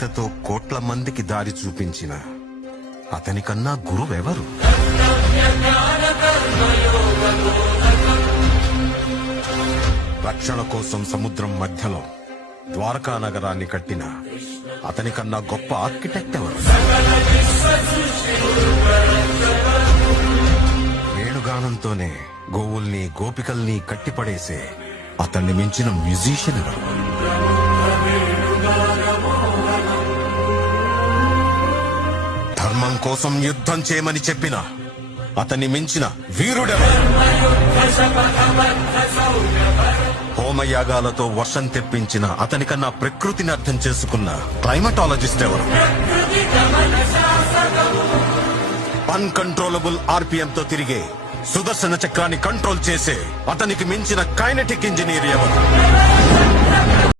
గీతతో కోట్ల మందికి దారి చూపించిన అతనికన్నా గురువెవరు? రక్షణ కోసం సముద్రం మధ్యలో ద్వారకా నగరాన్ని కట్టిన అతనికన్నా గొప్ప ఆర్కిటెక్ట్ ఎవరు? వేణుగానంతోనే గోవుల్ని గోపికల్ని కట్టిపడేసే అతన్ని మించిన మ్యూజిషియన్ ఎవరు? ధర్మం కోసం యుద్ధం చేయమని చెప్పిన అతన్ని మించిన వీరుడెవరు? హోమయాగాలతో వర్షం తెప్పించిన అతనికన్నా ప్రకృతిని అర్థం చేసుకున్న క్లైమటాలజిస్ట్ ఎవరు? అన్కంట్రోలబుల్ ఆర్పిఎం తో తిరిగే సుదర్శన చక్రాన్ని కంట్రోల్ చేసే అతనికి మించిన కైనెటిక్ ఇంజనీర్ ఎవరు?